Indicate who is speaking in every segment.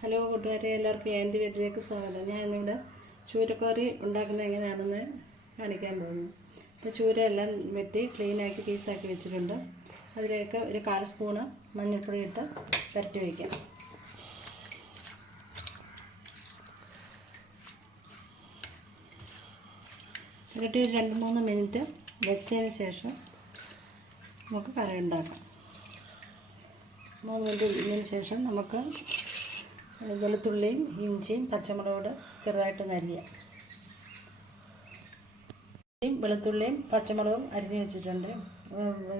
Speaker 1: Hello കൂട്ടുകാരെ എല്ലാവർക്കും എന്റെ വീട്ടിലേക്ക് സ്വാഗതം. ഞാൻ ഇന്നിവിടെ ചൂരക്കറി ഉണ്ടാക്കുന്നത് എങ്ങനെയാണെന്ന് കാണിക്കാൻ പോകുന്നു. അപ്പോൾ ചൂര എല്ലാം വെട്ടി ക്ലീനാക്കി പീസാക്കി വെച്ചിട്ടുണ്ട്. അതിലേക്ക് ഒരു കാൽ സ്പൂണ് മഞ്ഞൾപ്പൊടി ഇട്ട് പുരട്ടി വയ്ക്കാം പുരട്ടി ഒരു രണ്ട് മൂന്ന് മിനിറ്റ് വെച്ചതിന് ശേഷം നമുക്ക് കറി ഉണ്ടാക്കാം. മൂന്ന് മിനിറ്റ് ഇതിന് ശേഷം നമുക്ക് വെളുത്തുള്ളിയും ഇഞ്ചിയും പച്ചമുളകോട് ചെറുതായിട്ട് അരിയുക വെളുത്തുള്ളിയും പച്ചമുളകും അരിഞ്ഞ് വെച്ചിട്ടുണ്ട്.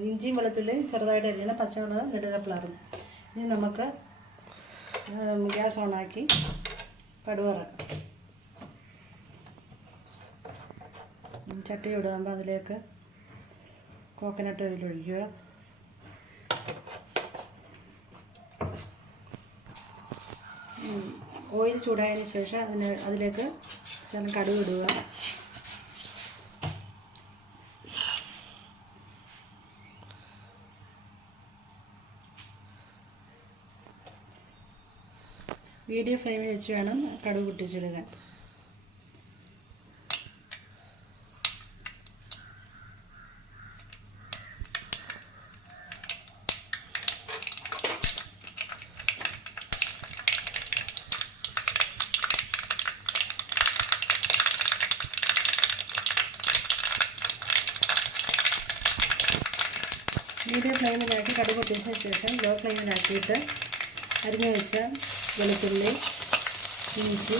Speaker 1: ഇഞ്ചിയും വെളുത്തുള്ളിയും ചെറുതായിട്ട് അരിയണം പച്ചമുളക് നെടുകപ്പിളറും ഇനി നമുക്ക് ഗ്യാസ് ഓണാക്കി കടുവറക്കാം ചട്ടി ഇടുമ്പോൾ അതിലേക്ക് കോക്കനട്ട് ഓയിൽ ഒഴിക്കുക. ഓയിൽ ചൂടായതിന് ശേഷം അതിന് അതിലേക്ക് ശകലം കടുക് ഇടുക. മീഡിയം ഫ്ലെയിമിൽ വെച്ച് വേണം കടുക് പൊട്ടിച്ചിടുക മീഡിയം ഫ്ലെയിമിലാക്കി കടുക് പൊട്ടിച്ചതിന് ശേഷം ലോ ഫ്ലെയിമിലാക്കിയിട്ട് അരിഞ്ഞു വെച്ച വെളുത്തുള്ളി ഇഞ്ചി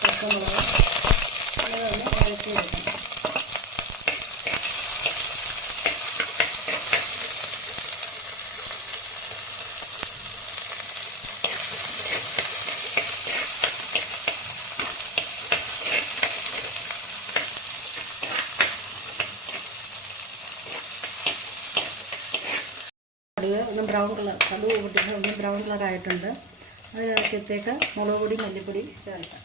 Speaker 1: പച്ചമുളക് ഇതൊന്ന് വഴറ്റി വെക്കണം കടുക് ഒന്ന് ബ്രൗൺ കളർ കടു പൊട്ടിച്ച് ബ്രൗൺ കളർ ആയിട്ടുണ്ട്. അതിനകത്തേക്ക് മുളക് പൊടി മല്ലിപ്പൊടി ചേർക്കാം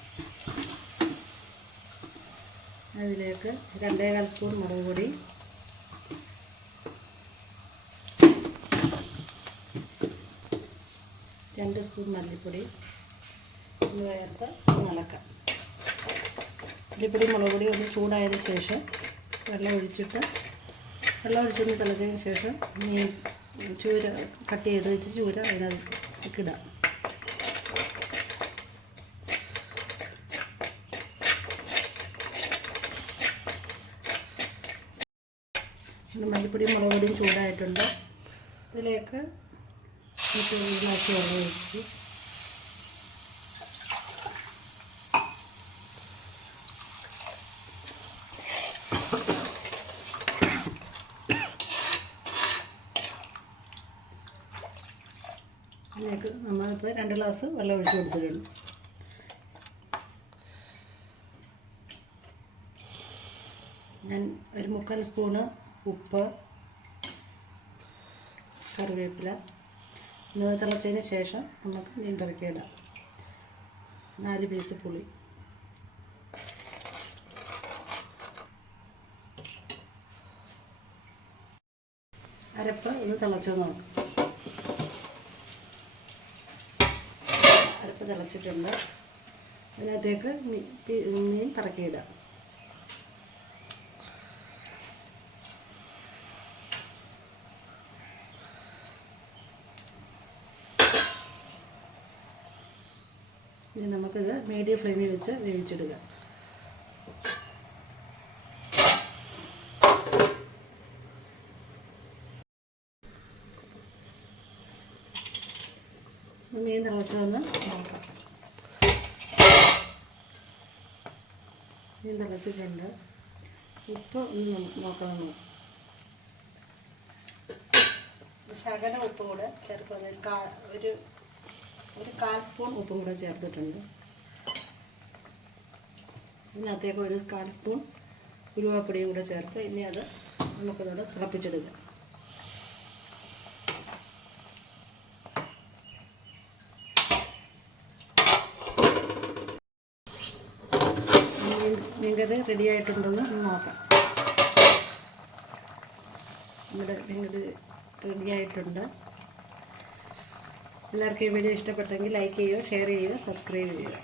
Speaker 1: അതിലേക്ക് രണ്ടേകാൽ സ്പൂൺ മുളക് പൊടി. രണ്ട് സ്പൂൺ മല്ലിപ്പൊടി. ചേർത്ത് ഇളക്കാം മല്ലിപ്പൊടി മുളക് പൊടി ഒന്ന് ചൂടായതിനു ശേഷം വെള്ളം ഒഴിച്ചിട്ട് വെള്ളം ഒഴിച്ചൊന്ന് തിളച്ചതിന് ശേഷം മീൻ ചൂര കട്ട് ചെയ്ത് വെച്ച് ചൂര അതിനകത്ത് ഇടാം. മല്ലിപ്പൊടിയും മുളക് പൊടിയും ചൂടായിട്ടുണ്ട്. ഇതിലേക്ക് ഒരു ഗ്ലാസ് വെള്ളം ഒഴിച്ച് ഇതിലേക്ക് നമ്മളിപ്പോൾ രണ്ട് ഗ്ലാസ് വെള്ളം ഒഴിച്ച് കൊടുത്തിട്ടുണ്ട്. ഞാൻ ഒരു മുക്കാൽ സ്പൂണ് ഉപ്പ് കറിവേപ്പില. എന്നിവ തിളച്ചതിന് ശേഷം നമുക്ക് മീൻ പെറുക്കിയിടാം നാല് പീസ് പുളി. അരപ്പ് ഇത് തിളച്ചു നോക്കാം. അരപ്പ് തിളച്ചിട്ടുണ്ട്. അതിനകത്തേക്ക് മീൻ പറക്കിയിടാം. ഇനി നമുക്കിത് മീഡിയം ഫ്ലെയിമിൽ വെച്ച് വേവിച്ചെടുക്കാം. മീൻ തിളച്ചതൊന്ന് മീൻ തിളച്ചിട്ടുണ്ട്. ഉപ്പ് ഒന്ന് നമുക്ക് നോക്കാം ശകലം ഉപ്പും കൂടെ ചേർക്കുന്നത് ഒരു ഒരു കാൽ സ്പൂൺ ഉപ്പും കൂടെ ചേർത്തിട്ടുണ്ട്. ഇതിനകത്തേക്ക് ഒരു കാൽ സ്പൂൺ ഉരുവാപ്പൊടിയും കൂടെ ചേർത്ത് ഇനി അത് നമുക്കതോടെ തിളപ്പിച്ചെടുക്കാം മീൻ മീൻകറി റെഡി ആയിട്ടുണ്ടെന്ന് നോക്കാം. നമ്മുടെ മീൻകറി റെഡി ആയിട്ടുണ്ട്. എല്ലാവർക്കും ഈ വീഡിയോ ഇഷ്ടപ്പെട്ടെങ്കിൽ ലൈക്ക് ചെയ്യുക ഷെയർ ചെയ്യുക സബ്സ്ക്രൈബ് ചെയ്യുക